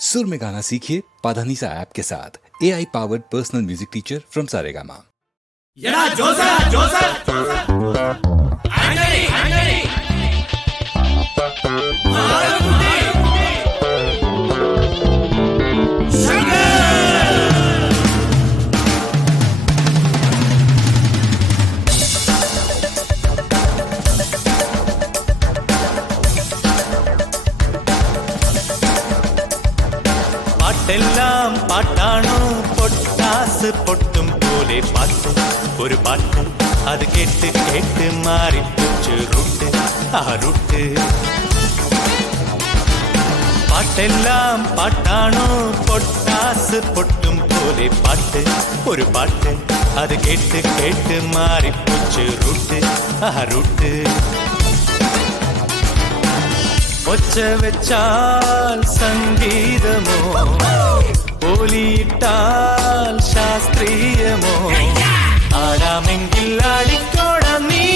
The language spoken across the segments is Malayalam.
सुर में गाना सीखिए पाधानीसा ऐप के साथ। AI powered personal music teacher from Saregama. പാട്ടെല്ലാം പാട്ടാണോ പൊട്ടാസ് പൊട്ടും പോലെ പാട്ട് ഒരു പാട്ട് അത് കേട്ട് കേട്ട് മാറിപ്പോച്ച് റൂട്ട് ആ റൂട്ട്. പാട്ടെല്ലാം പാട്ടാണോ പൊട്ടാസ് പൊട്ടും പോലെ പാട്ട് ഒരു പാട്ട് അത് കേട്ട് കേട്ട് മാറിപ്പോച്ച് റൂട്ട് ആ റൂട്ട്. ഒച്ച വെച്ചാൽ സംഗീതമോ ഓലിയിട്ടാൽ ശാസ്ത്രീയമോ ആടാമെങ്കിൽ ആടിക്കോടാം നീ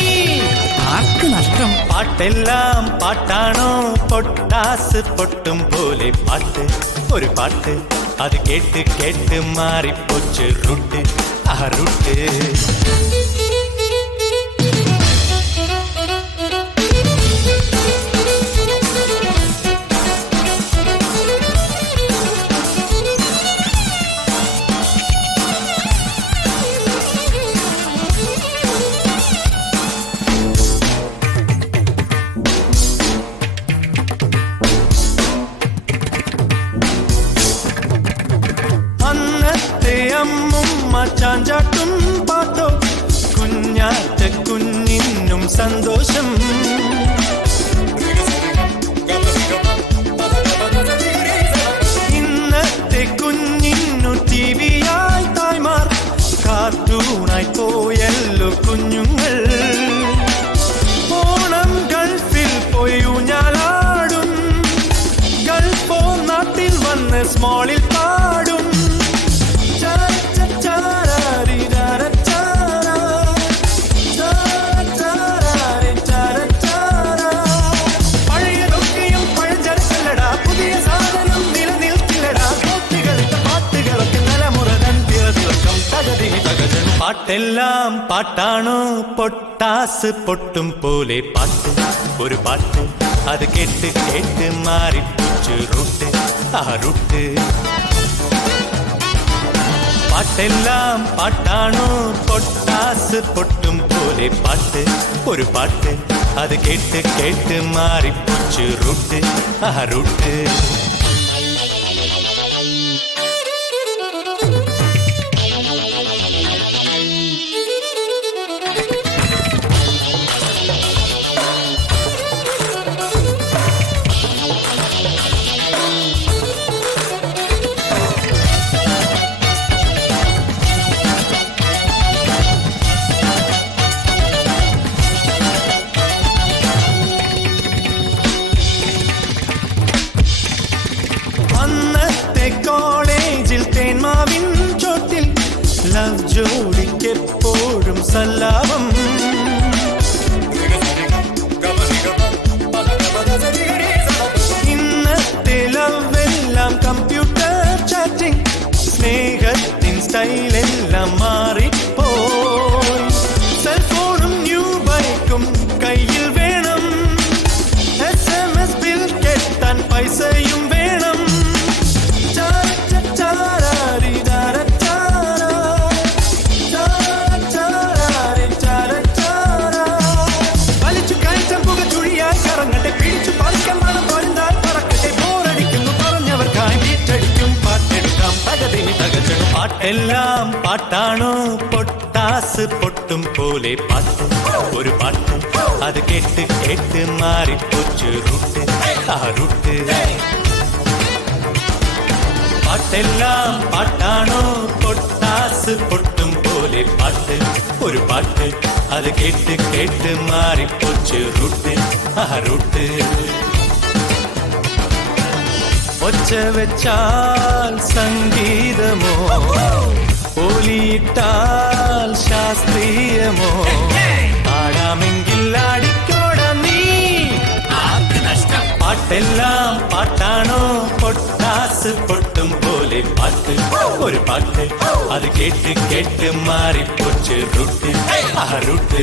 ആർക്ക് നഷ്ടം. പാട്ടെല്ലാം പാട്ടാണോ പൊട്ടാസ് പൊട്ടും പോലെ പാട്ട് ഒരു പാട്ട് അത് കേട്ട് കേട്ട് മാറിപ്പോച്ച് റൂട്ട് ആ റൂട്ട്. ചാഞ്ചാട്ടും പാട്ടോ കുഞ്ഞാറ്റ കുഞ്ഞിനും സന്തോഷം. ഇന്നത്തെ കുഞ്ഞിനു ടിവിയായി തായ്മാർ കാർട്ടൂണായി പോയല്ലോ കുഞ്ഞുങ്ങൾ. ഓണം ഗൾഫിൽ പോയി ഊഞ്ഞാലാടും, ഗൾഫോ നാട്ടിൽ വന്ന് സ്മോളിൽ പാടും. പാട്ടെല്ലാം പാട്ടാണോ പൊട്ടാസ് പൊട്ടും പോലെ പാട്ട് ഒരു പാട്ട് അത് കേട്ട് കേട്ട് മാറിപ്പോച്ച് റൂട്ട് ആ റൂട്ട്. പാട്ടെല്ലാം പാട്ടാണോ പൊട്ടാസ് പൊട്ടും പോലെ പാട്ട് ഒരു പാട്ട് അത് കേട്ട് കേട്ട് മാറിപ്പോച്ച് റൂട്ട് ആ റൂട്ട്. കോളേജിൽ തേന്മാവിൻ ചോട്ടിൽ ലവ് ജോഡിക്കെപ്പോഴും സല്ലാപം. ഇന്നത്തെ ലവ് എല്ലാം കമ്പ്യൂട്ടർ ചാറ്റിംഗ്, സ്നേഹത്തിൻ സ്റ്റൈലെല്ലാം മാറിപ്പോയി. സെൽഫോണും ന്യൂ ബൈക്കും കയ്യിൽ വേണം, SMS ബിൽ കെട്ടാൻ പൈസയും വേണം. പാട്ടെല്ലാം പാട്ടാണോ പൊട്ടാസ് പൊട്ടും പോലെ പാട്ട് ഒരു പാട്ട് അത് കേട്ട് കേട്ട് മാറിപ്പോച്ച് റൂട്ട് ആ റൂട്ട്. പാട്ടെല്ലാം പാട്ടാണോ പൊട്ടാസ് പൊട്ടും പോലെ പാട്ട് ഒരു പാട്ട് അത് കേട്ട് കേട്ട് മാറിപ്പോച്ച് റൂട്ട് ആ റൂട്ട്. ഒച്ച വെച്ചാൽ സംഗീതമോ ഓലിയിട്ടാൽ ശാസ്ത്രീയമോ ആടാമെങ്കിൽ ആടിക്കോടാം നീ ആർക്ക് നഷ്ടം. പാട്ടെല്ലാം പാട്ടാണോ പൊട്ടാസ് പൊട്ടാസ് പൊട്ടും പോലെ പാട്ട് ഒരു പാട്ട് അത് കേട്ട് കേട്ട് മാറിപ്പോച്ച് റൂട്ട് ആ റൂട്ട്